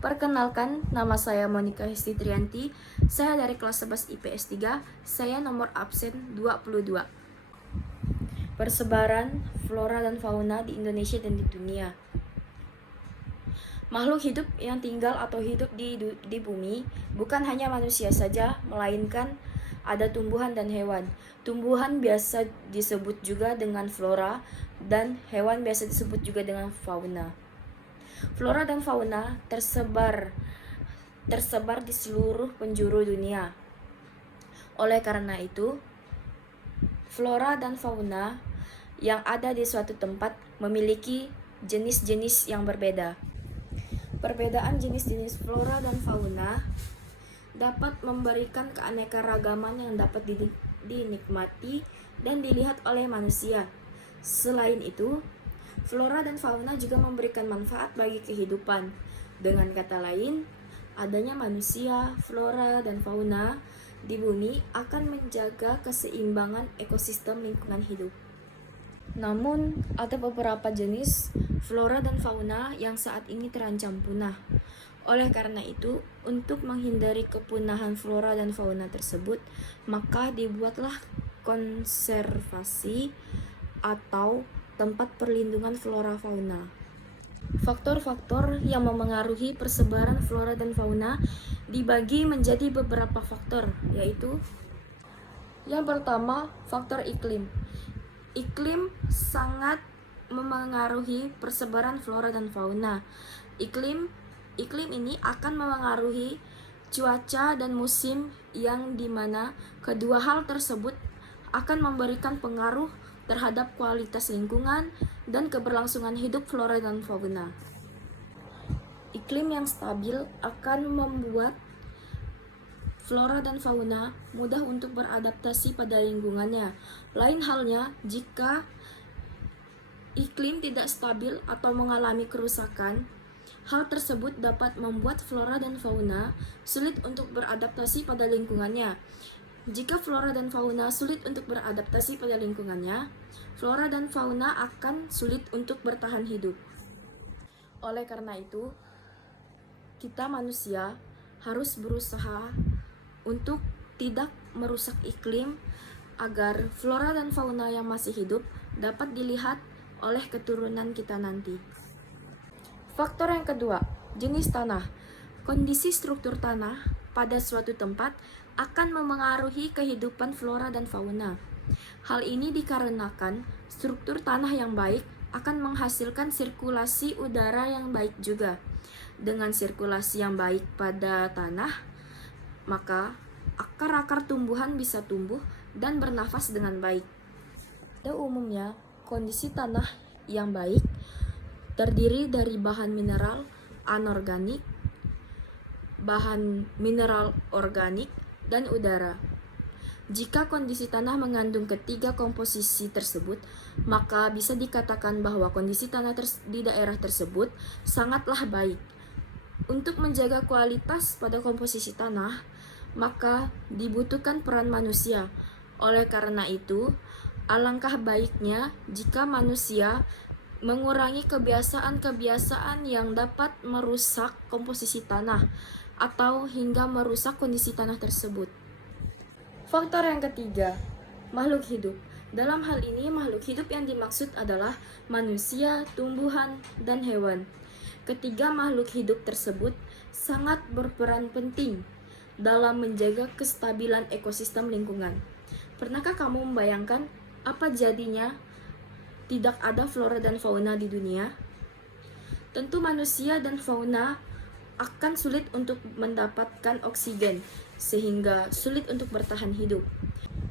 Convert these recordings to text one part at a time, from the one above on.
Perkenalkan, nama saya Monica Hesti Trianti. Saya dari kelas 11 IPS 3. Saya nomor absen 22. Persebaran flora dan fauna di Indonesia dan di dunia. Makhluk hidup yang tinggal atau hidup di bumi bukan hanya manusia saja, melainkan ada tumbuhan dan hewan. Tumbuhan biasa disebut juga dengan flora dan hewan biasa disebut juga dengan fauna. Flora dan fauna tersebar di seluruh penjuru dunia. Oleh karena itu, flora dan fauna yang ada di suatu tempat memiliki jenis-jenis yang berbeda. Perbedaan jenis-jenis flora dan fauna dapat memberikan keanekaragaman yang dapat dinikmati dan dilihat oleh manusia. Selain itu, flora dan fauna juga memberikan manfaat bagi kehidupan. Dengan kata lain, adanya manusia, flora, dan fauna di bumi akan menjaga keseimbangan ekosistem lingkungan hidup. Namun, ada beberapa jenis flora dan fauna yang saat ini terancam punah. Oleh karena itu, untuk menghindari kepunahan flora dan fauna tersebut, maka dibuatlah konservasi atau tempat perlindungan flora fauna. Faktor-faktor yang memengaruhi persebaran flora dan fauna dibagi menjadi beberapa faktor, yaitu yang pertama, faktor iklim. Iklim sangat memengaruhi persebaran flora dan fauna. Iklim ini akan memengaruhi cuaca dan musim, yang dimana kedua hal tersebut akan memberikan pengaruh terhadap kualitas lingkungan dan keberlangsungan hidup flora dan fauna. Iklim yang stabil akan membuat flora dan fauna mudah untuk beradaptasi pada lingkungannya. Lain halnya jika iklim tidak stabil atau mengalami kerusakan, hal tersebut dapat membuat flora dan fauna sulit untuk beradaptasi pada lingkungannya. Jika flora dan fauna sulit untuk beradaptasi pada lingkungannya, flora dan fauna akan sulit untuk bertahan hidup. Oleh karena itu, kita manusia harus berusaha untuk tidak merusak iklim agar flora dan fauna yang masih hidup dapat dilihat oleh keturunan kita nanti. Faktor yang kedua, jenis tanah. Kondisi struktur tanah pada suatu tempat akan memengaruhi kehidupan flora dan fauna. Hal ini dikarenakan struktur tanah yang baik akan menghasilkan sirkulasi udara yang baik juga. Dengan sirkulasi yang baik pada tanah, maka akar-akar tumbuhan bisa tumbuh dan bernafas dengan baik. Pada umumnya, kondisi tanah yang baik terdiri dari bahan mineral anorganik, bahan mineral organik, dan udara. Jika kondisi tanah mengandung ketiga komposisi tersebut, maka bisa dikatakan bahwa kondisi tanah di daerah tersebut sangatlah baik. Untuk menjaga kualitas pada komposisi tanah, maka dibutuhkan peran manusia. Oleh karena itu, alangkah baiknya jika manusia mengurangi kebiasaan-kebiasaan yang dapat merusak komposisi tanah atau hingga merusak kondisi tanah tersebut. Faktor yang ketiga, makhluk hidup. Dalam hal ini, makhluk hidup yang dimaksud adalah manusia, tumbuhan, dan hewan. Ketiga makhluk hidup tersebut sangat berperan penting dalam menjaga kestabilan ekosistem lingkungan. Pernahkah kamu membayangkan apa jadinya tidak ada flora dan fauna di dunia? Tentu manusia dan fauna akan sulit untuk mendapatkan oksigen, sehingga sulit untuk bertahan hidup.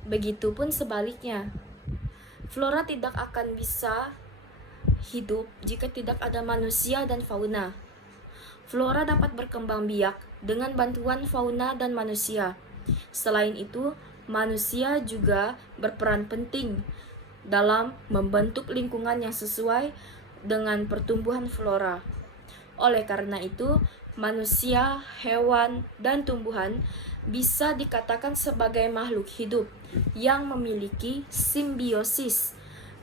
Begitupun sebaliknya, flora tidak akan bisa hidup jika tidak ada manusia dan fauna. Flora dapat berkembang biak dengan bantuan fauna dan manusia. Selain itu, manusia juga berperan penting dalam membentuk lingkungan yang sesuai dengan pertumbuhan flora. Oleh karena itu, manusia, hewan, dan tumbuhan bisa dikatakan sebagai makhluk hidup yang memiliki simbiosis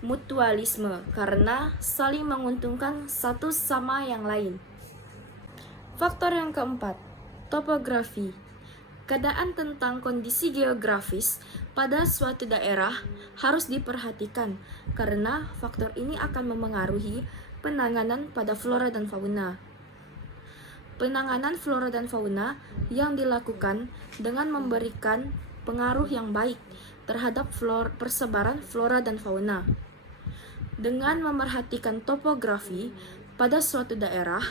mutualisme karena saling menguntungkan satu sama yang lain. Faktor yang keempat, topografi. Keadaan tentang kondisi geografis pada suatu daerah harus diperhatikan karena faktor ini akan memengaruhi penanganan pada flora dan fauna. Penanganan flora dan fauna yang dilakukan dengan memberikan pengaruh yang baik terhadap persebaran flora dan fauna. Dengan memerhatikan topografi pada suatu daerah,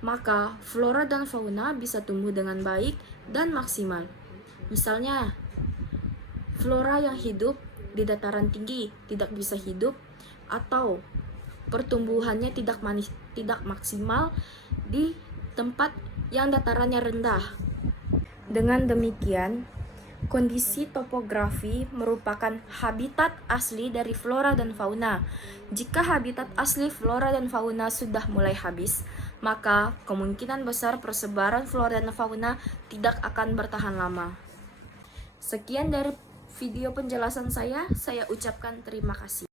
maka flora dan fauna bisa tumbuh dengan baik dan maksimal. Misalnya, flora yang hidup di dataran tinggi tidak bisa hidup atau pertumbuhannya tidak maksimal di tempat yang datarannya rendah. Dengan demikian, kondisi topografi merupakan habitat asli dari flora dan fauna. Jika habitat asli flora dan fauna sudah mulai habis, maka kemungkinan besar persebaran flora dan fauna tidak akan bertahan lama. Sekian dari video penjelasan saya ucapkan terima kasih.